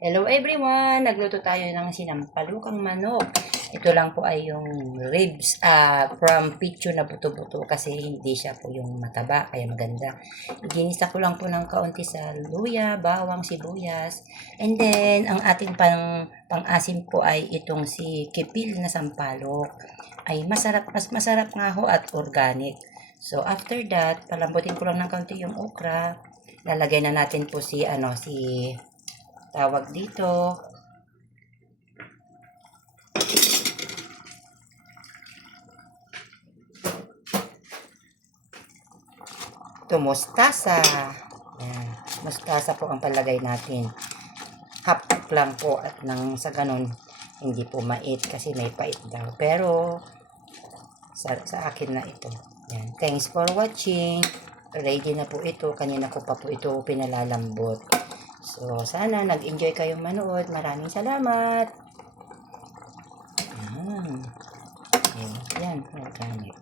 Hello everyone! Nagluto tayo ng sinampalukang manok. Ito lang po ay yung ribs from picture na buto-buto kasi hindi siya po yung mataba, kaya maganda. Ginisa ko lang po ng kaunti sa luya, bawang, sibuyas. And then, ang ating pang-asim po ay itong si kipil na sampalok. Ay masarap, mas masarap nga ho at organic. So, after that, palambutin ko lang ng kaunti yung okra. Lalagay na natin po si tawag dito, ito mustasa. Yan. Mustasa po ang palagay natin. Half lang po at nang sa ganun hindi po mait kasi may pait daw. Pero sa akin na ito. Yan. Thanks for watching. Ready na po ito. Kanina ko pa po ito pinalalambot. So, sana nag-enjoy kayong manood. Maraming salamat. Yan. Yan. Organic.